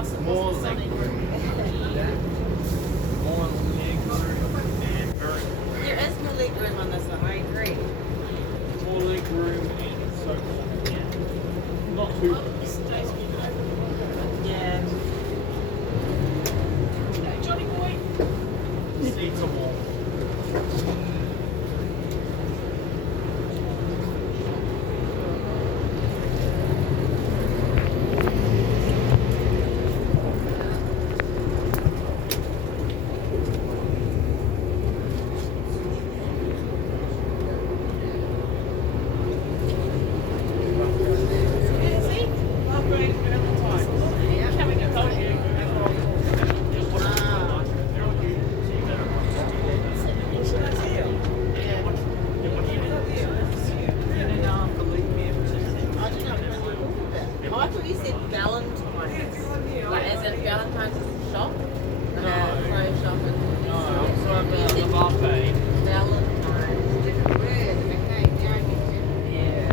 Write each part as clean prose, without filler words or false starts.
More leg room. More leg room and very There is more leg room on this one, I agree. more leg room and so forth. Yeah. Not too Yeah. Johnny boy. seats are warm. Yeah, see? Upgrade for every time. Coming and told you. That's here. Yeah. And then, believe me, I don't know when you called it. Oh, I thought you said Valentine's. Like as in Valentine's is a shop? Pro shop and No, I'm sorry about the buffet. Valentine's. Different word. Okay, now I get you. yeah.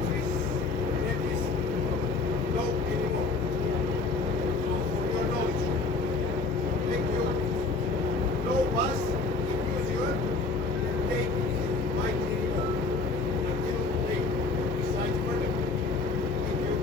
country, and it is no anymore. So for your knowledge, thank you. No bus in museum can take bike anymore until they decide further. Thank you.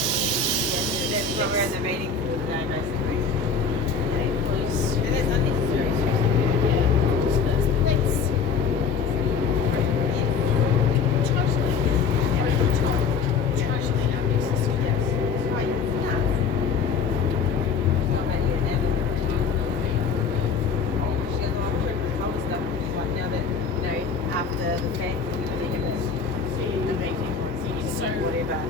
That's what we're in the meeting for today, basically. Please. And it's unnecessary. Yeah. Just that's the next. Totally. Over the top. Totally unnecessary. Yes. Oh, yeah. No. Not that you never. She goes, oh, I'm sure you told us stuff. Like now that, you know, after the fact, you know, they have this Seeing the meeting. So whatever.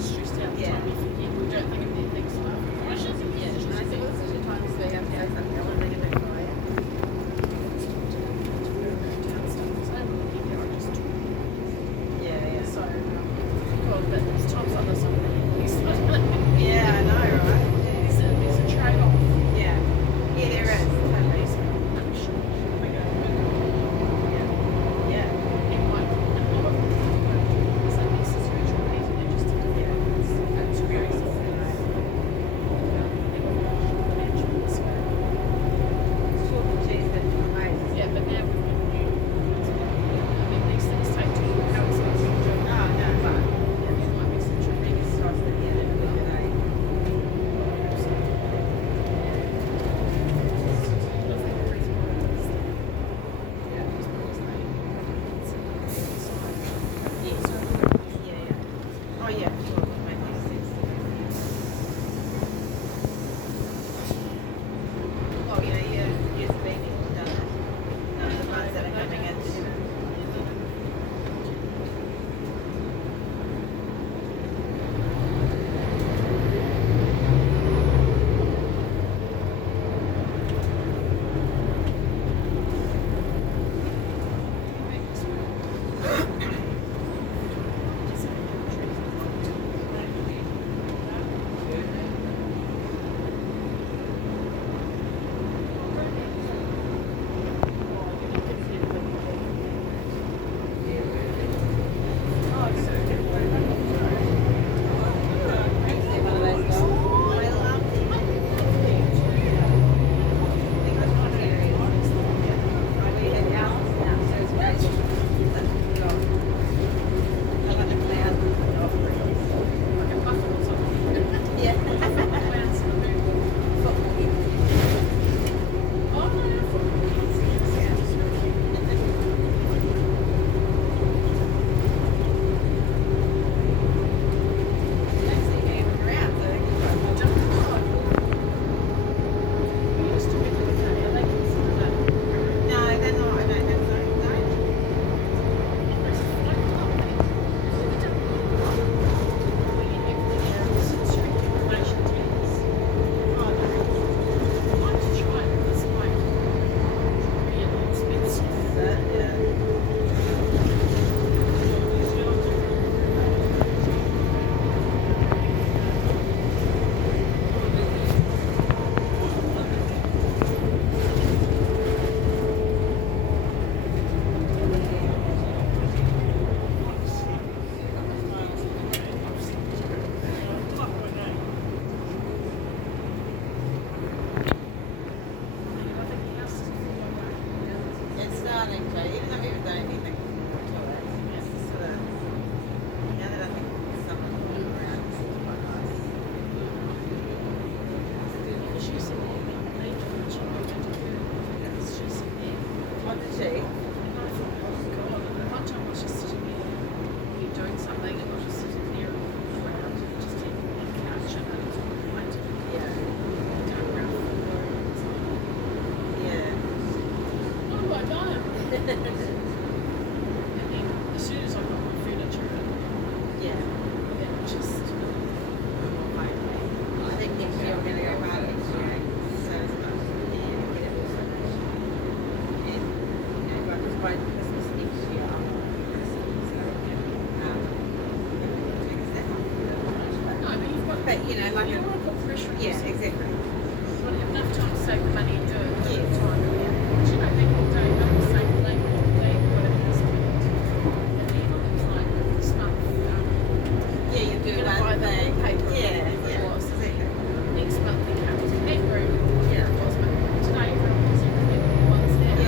stressed out the Yeah. time we forget. We don't think of the things like crushes and Yeah. And I said, well, this is your time to speak up and say something. I want to think about it. Yeah, yeah. So, well, but there's times like this, I'm like, Yeah, I know, right? there's a trade-off. Yeah. Yeah, there is. Totally. I'm sure. We go, Yeah. Yeah. and like, a lot of it's unnecessary training, they're just to do it's very Sure, geez, that's amazing. yeah, but now we've got new, I mean, these things take time, how it's going to do. No, no, but It might be some training. it's across the end of the day. Yeah, yeah. Oh, yeah, sure. That makes sense. Oh, you know, yeah, years of being done that. None of the ones that are coming in to do it. It's starting to, even though we haven't done anything to it, it's just sort of, now that I think someone will be around, it's quite nice. What did she? Yeah. Yeah. As soon as I got my furniture, Yeah. it just I think next year we're going to go hard next year. So it's much. Yeah, get it all finished. And, you know, by Christmas next year, I'll have Christmas. So, take a step up. no, but you've got. But, you know, like you a, don't want to put pressure on yeah, yourself. exactly. You want to have enough time to save the money and do it. Yeah. Time. Yeah. But you know, people don't know the same thing. They whatever it is. And then it's like this month. Yeah, you do You're gonna buy one the thing. paper. Yeah, It yeah, was. exactly. Next month they come to that group. Yeah. It was, but today everyone was everything was there.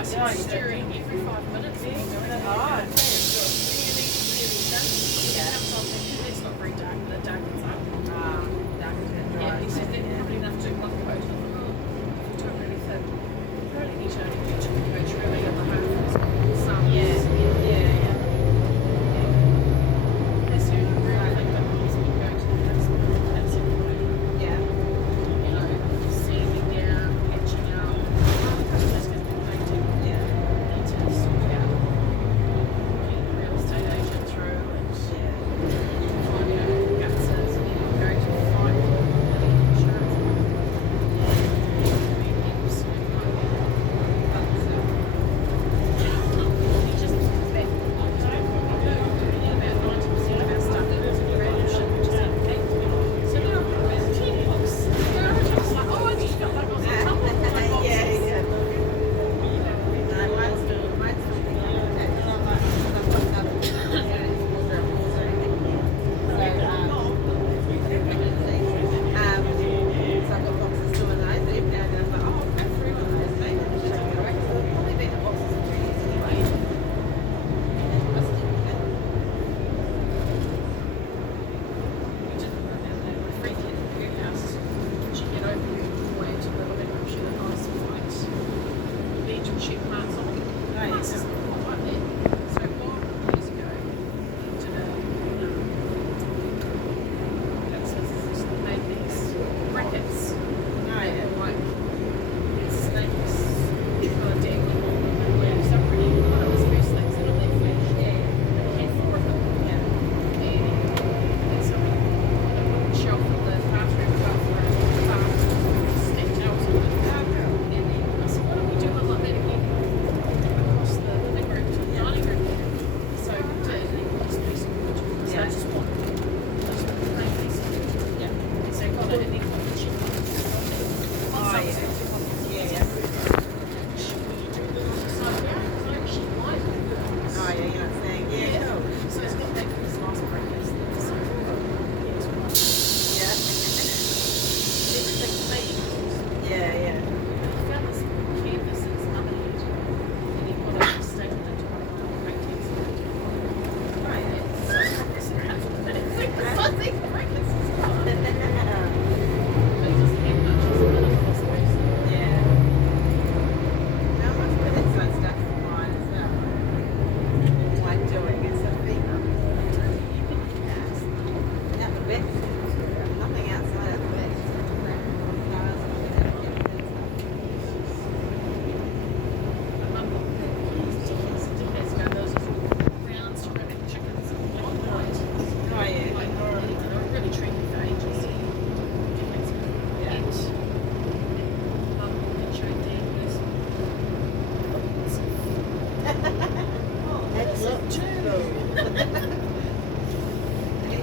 rice Yeah, and you stirring every 5 minutes. And he's going, Ah, it's really, really dark. He comes on thinking it's not very dark, but it darkens up. that was good dry. Yeah, he says that's probably enough to do one coat. If you do it really thin, you probably need to only do 2 coats really in the half. Some. Yeah. That's the only really thing that needs to be go to. That's it. Yeah. You know, sanding down, patching out. That's going to be painting. Yeah. Need to sort out. Getting the real estate agent through and finding out who guts is and then go to find the insurance.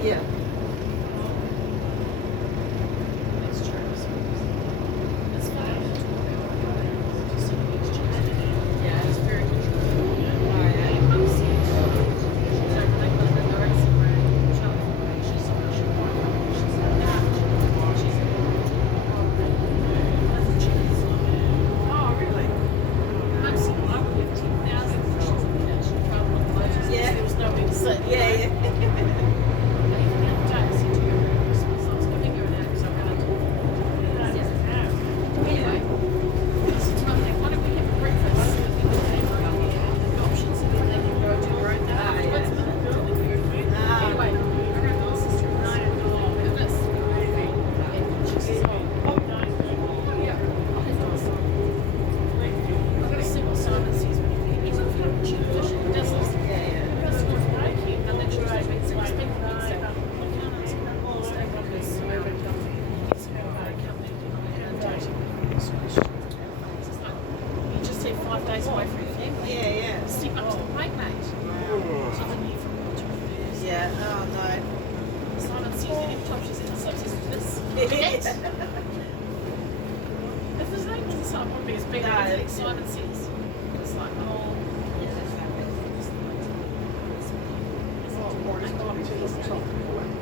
Yeah. That's true. It's fine. Just an exchange. Yeah. It's very good. Oh, yeah. And mum said, she's like, when I go to the racing room, she's like, she's like, she's like, she's that's cheese. Oh, really? Mum said, I would have 10,000 for she's in the kitchen, 12 months later, Yeah. there was nowhere to sit. Yeah, yeah. And even the other day, I said to her, Christmas, I was giving her an hour because I ran into Anyway, I said to Mum, why don't we have breakfast with the neighbour out here and the options and then they can go do their own thing afterwards. Anyway, I ran to my sister and I said, look at this. And she says, oh, yeah, I'll have to listen. I've got to see what Simon sees when he eats. He's not having cheap fish, he does this. Because of barbecue, and then she was like, it's expensive. You just take 5 days away from your family. Yeah, yeah. Step up to the plate, mate. So then you from what to Yeah, oh no. Simon sees it every time she's in the substance with this. If his name doesn't sound probably as big as anything Simon says. It's like, oh,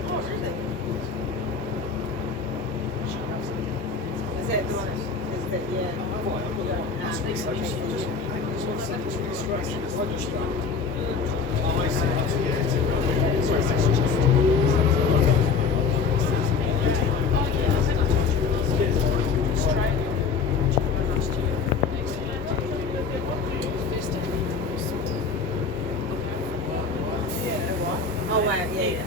Oh, really? she loves it. Is that the one? Is it, yeah. Oh, wow, yeah, yeah.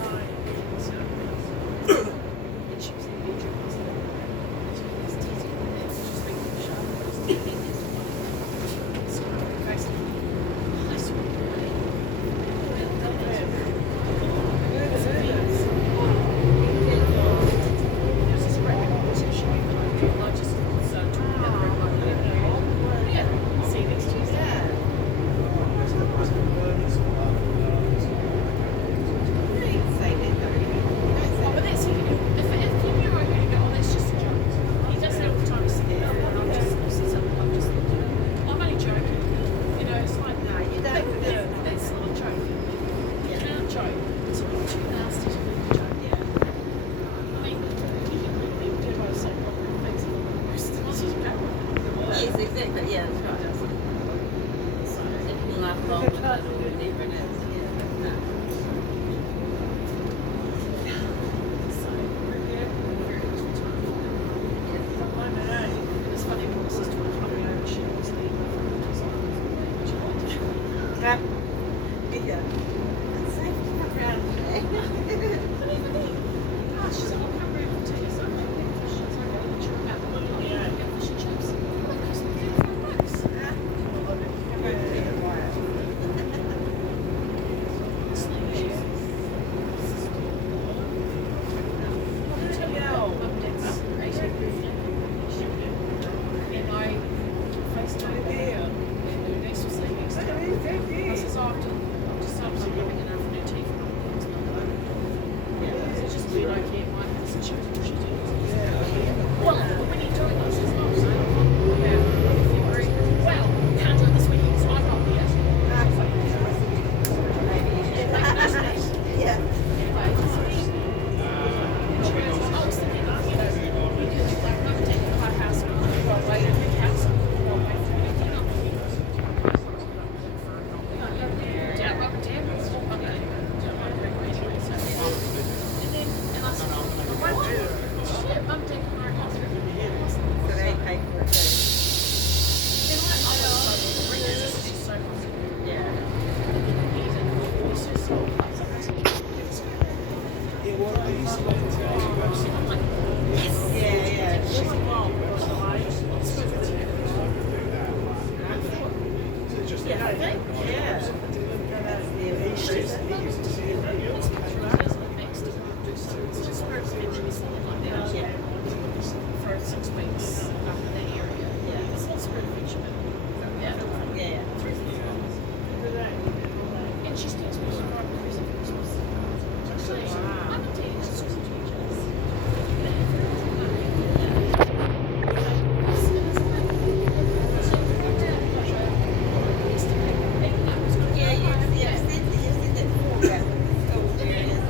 Really excited, though. Oh, but that's, if you know, oh, that's just a joke. He does that all the time, sitting there, and I'm just, I'm only joking. You know, it's like, No, you don't do it. that's not a joke. You can't joke. It's too nasty to be a joke. Yeah. I mean, people do both say proper things. This is bad. Yes, exactly, yeah, that's right. So, If you laugh along with it or whatever it is, yeah. No. so, very little time. It was funny, my sister was coming over, she was leaving for the design. She liked it. Yeah. It's safe to come around today. But even then, she's like, I'll come round and take us over. She's like, I'll check out the look. Yeah, get fish and chips. Oh, that costs me $35. Well, when you're doing this, it's not so. Well, can't do it this weekend, so I'm not here. Yeah. So they pay for it too. Yeah. Yeah, yeah. Yeah. That's the Yeah. For 6 weeks up in that area. Yeah. It's not spread feature, but yeah. Yeah. And she still speaks to her cruising for Christmas. Actually, I'm a teen, she's just Yeah, you've said that before about school areas.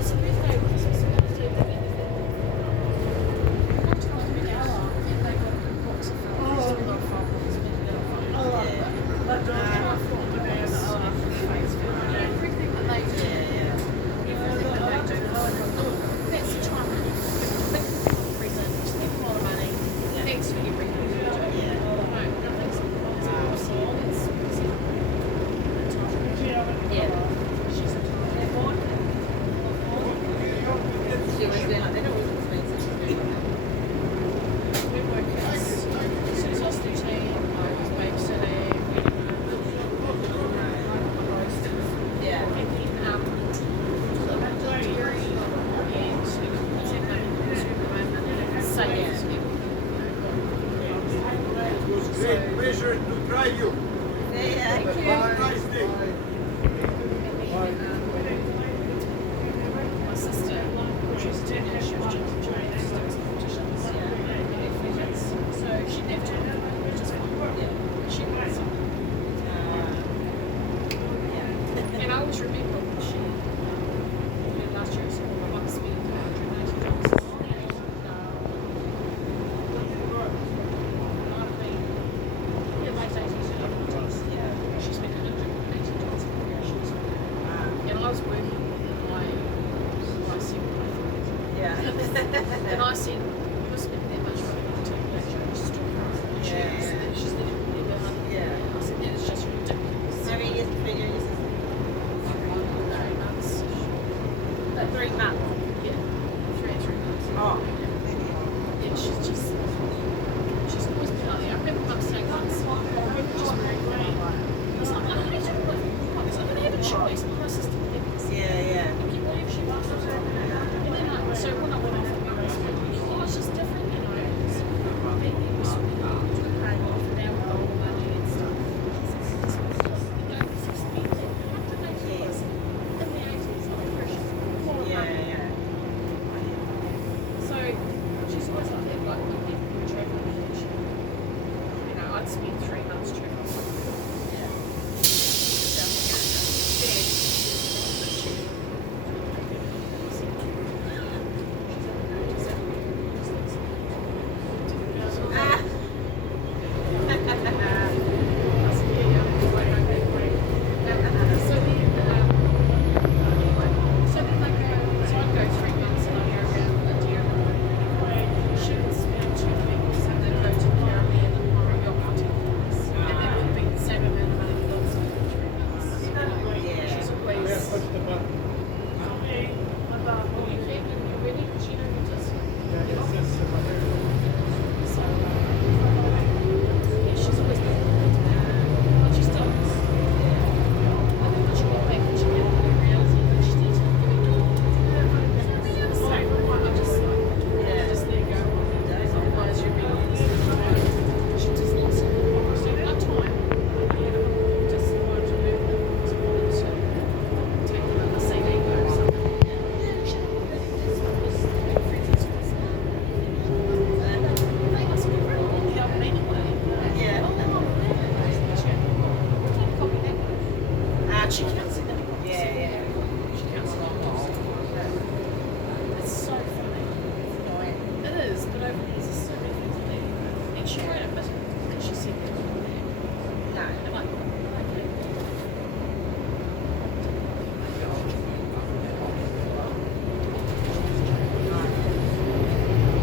She was doing like, they don't always explain something. Yeah. It was great pleasure to try you. Yeah, Have a nice day. My sister, she's 10 and she was just trying to do some competitions. So she never told me, just she wants something. And I always remember when she, last year, so I must be $190. Might have been said, you must spend that much money on television just to her. Yeah. She's living in Honey. Yeah. I said, that is just ridiculous. How many years been your sister? 3 months. 3 months. Yeah. 3 months. Oh. Yeah, she's always been like that. I remember Mum saying once, I remember just very great. It's like, I hate it when I don't have a choice, but my sister thinks. Yeah. Can you believe she wants us? And then so when I went off at my husband, oh, it's just different, you know. Maybe we was paying off now with all the money and stuff. You know, it's expensive. How did they do this? In the 80s, like precious. More money. Yeah. So she's always like that, like when people were traveling, you know, I'd spend 3 months traveling. Yeah. South America. Bed. Ah. She's always Push the button. Yeah, it's this right there. She's always been but she still is. I think when she got back and she had a reality that she needs to I just there you go. Otherwise you're being she just lost it. So at time, just wanted to move them. Just wanted to take them on the same ego or something. She they must be really on the oven anyway. Yeah. She counts it in. Yeah. She counts it all. It's so funny. It is, but over the years there's so many things there. And she won't admit it because she said that. No. I'm like, okay.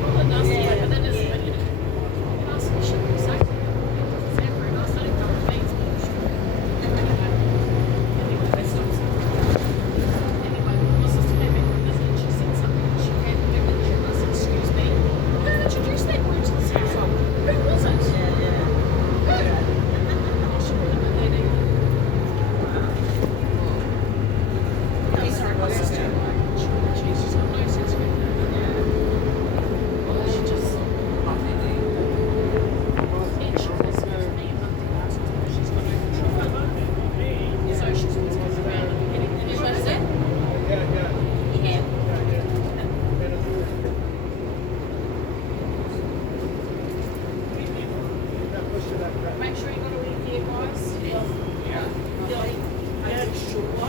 Well, it does, Yeah, but it is, yeah. but you know, ask me shit exactly. It's very nice. I don't know what it means, but I'm sure. Anyway, that's not anyway, my sister came back from visit and she said something. She came back and she was, excuse me, who introduced that word to the household? Who was it? Yeah. Who? She brought up a lady. I'm sorry, my sister. She's got no sense of humor. Well, she just. And she was me and Mum. She's got no control. So she's always goes around and getting. And you notice that? Yeah. Yeah. Now push to that back. Make sure you got all your gear, guys. Yeah. Sure.